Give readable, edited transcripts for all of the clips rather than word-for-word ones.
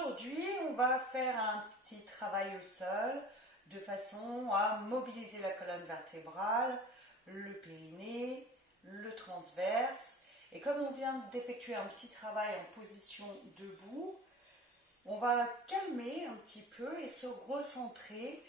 aujourd'hui, on va faire un petit travail au sol de façon à mobiliser la colonne vertébrale, le périnée, le transverse. Et comme on vient d'effectuer un petit travail en position debout, on va calmer un petit peu et se recentrer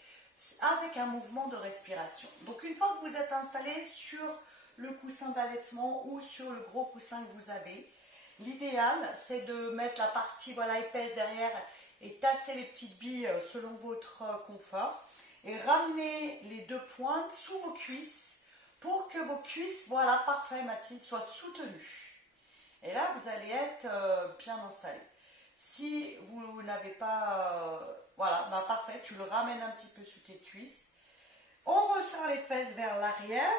avec un mouvement de respiration. Donc une fois que vous êtes installé sur le coussin d'allaitement ou sur le gros coussin que vous avez, l'idéal c'est de mettre la partie épaisse derrière et tasser les petites billes selon votre confort et ramener les deux pointes sous vos cuisses pour que vos cuisses, parfait Mathilde, soient soutenues. Et là vous allez être bien installé. Si vous n'avez pas, parfait, tu le ramènes un petit peu sous tes cuisses. On ressort les fesses vers l'arrière.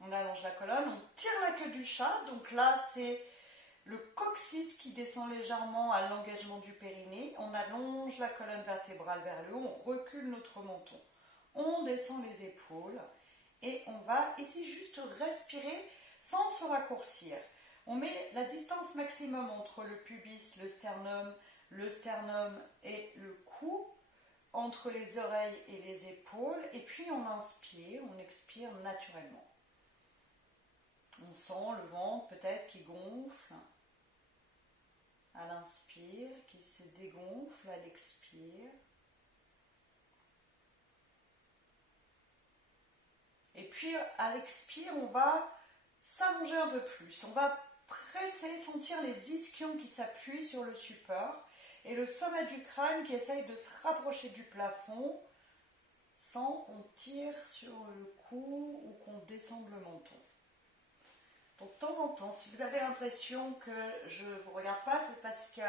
On allonge la colonne, on tire la queue du chat. Donc là, c'est le coccyx qui descend légèrement à l'engagement du périnée. On allonge la colonne vertébrale vers le haut, on recule notre menton. On descend les épaules et on va ici juste respirer sans se raccourcir. On met la distance maximum entre le pubis, le sternum et le cou, entre les oreilles et les épaules, et puis on inspire, on expire naturellement. On sent le ventre peut-être qui gonfle à l'inspire, qui se dégonfle à l'expire. Et puis à l'expire, on va s'allonger un peu plus. On va presser, sentir les ischions qui s'appuient sur le support et le sommet du crâne qui essaye de se rapprocher du plafond sans qu'on tire sur le cou ou qu'on descende le menton. Donc de temps en temps, si vous avez l'impression que je ne vous regarde pas, c'est parce que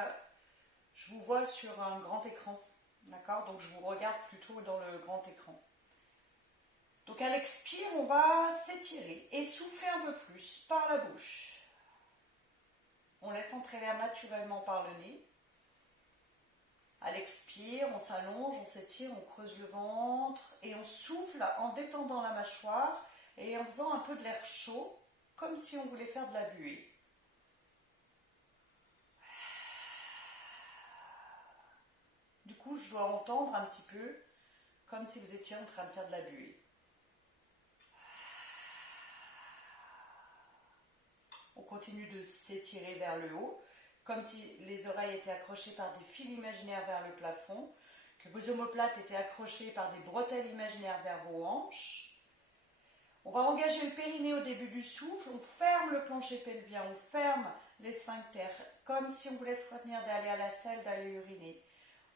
je vous vois sur un grand écran. D'accord ? Donc je vous regarde plutôt dans le grand écran. Donc à l'expire, on va s'étirer et souffler un peu plus par la bouche. On laisse entrer l'air naturellement par le nez. À l'expire, on s'allonge, on s'étire, on creuse le ventre et on souffle en détendant la mâchoire et en faisant un peu de l'air chaud, comme si on voulait faire de la buée. Du coup, je dois entendre un petit peu comme si vous étiez en train de faire de la buée. On continue de s'étirer vers le haut, comme si les oreilles étaient accrochées par des fils imaginaires vers le plafond, que vos omoplates étaient accrochées par des bretelles imaginaires vers vos hanches. On va engager le périnée au début du souffle, on ferme le plancher pelvien, on ferme les sphincters, comme si on vous laisse retenir d'aller à la selle, d'aller uriner.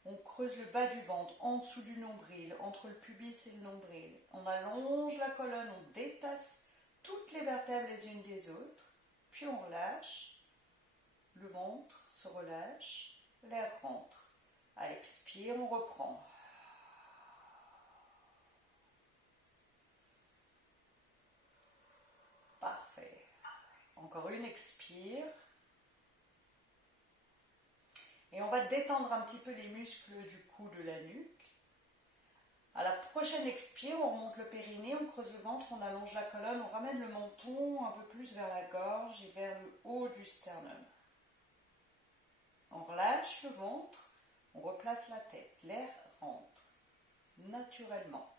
On creuse le bas du ventre, en dessous du nombril, entre le pubis et le nombril. On allonge la colonne, on détasse toutes les vertèbres les unes des autres. Puis on relâche, le ventre se relâche, l'air rentre. À l'expire, on reprend. Parfait. Encore une expire. Et on va détendre un petit peu les muscles du cou, de la nuque. À la prochaine expire, on remonte le périnée, on creuse le ventre, on allonge la colonne, on ramène le menton un peu plus vers la gorge et vers le haut du sternum. On relâche le ventre, on replace la tête, l'air rentre naturellement.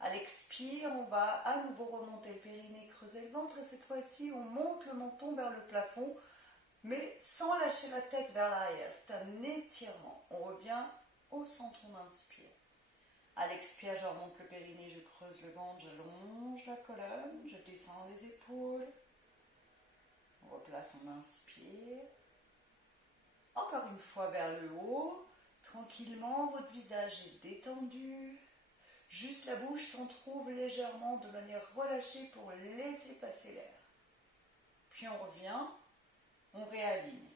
À l'expire, on va à nouveau remonter le périnée, creuser le ventre et cette fois-ci, on monte le menton vers le plafond, mais sans lâcher la tête vers l'arrière. C'est un étirement. On revient au centre, on inspire. À l'expire, je remonte le périnée, je creuse le ventre, j'allonge la colonne, je descends les épaules. On replace, on inspire. Encore une fois vers le haut. Tranquillement, votre visage est détendu. Juste la bouche s'entrouvre légèrement de manière relâchée pour laisser passer l'air. Puis on revient, on réaligne.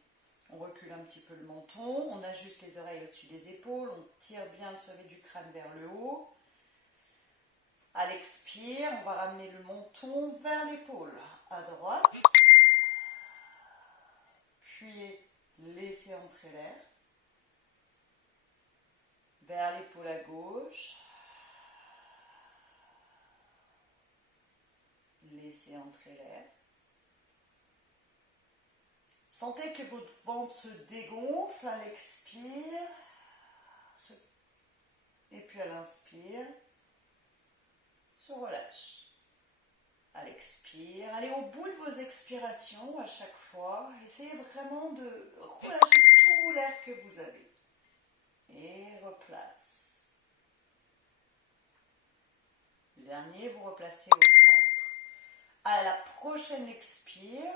On recule un petit peu le menton, on ajuste les oreilles au-dessus des épaules, on tire bien le sommet du crâne vers le haut. À l'expire, on va ramener le menton vers l'épaule à droite. Puis laisser entrer l'air. Vers l'épaule à gauche. Laissez entrer l'air. Sentez que votre ventre se dégonfle à l'expire. Et puis à l'inspire, se relâche. À l'expire, allez au bout de vos expirations à chaque fois. Essayez vraiment de relâcher tout l'air que vous avez. Et replace. Le dernier, vous replacez au centre. À la prochaine expire,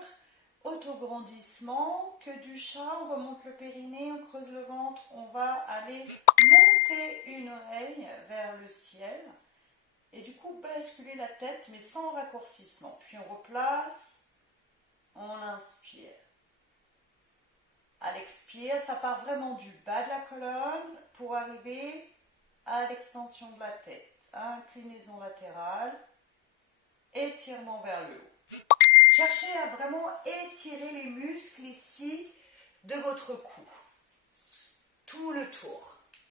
autograndissement, queue du chat, on remonte le périnée, on creuse le ventre, on va aller monter une oreille vers le ciel et du coup basculer la tête mais sans raccourcissement. Puis on replace, on inspire. À l'expire, ça part vraiment du bas de la colonne pour arriver à l'extension de la tête. Inclinaison latérale, étirement vers le haut. Cherchez à vraiment étirer les muscles ici de votre cou. Tout le tour.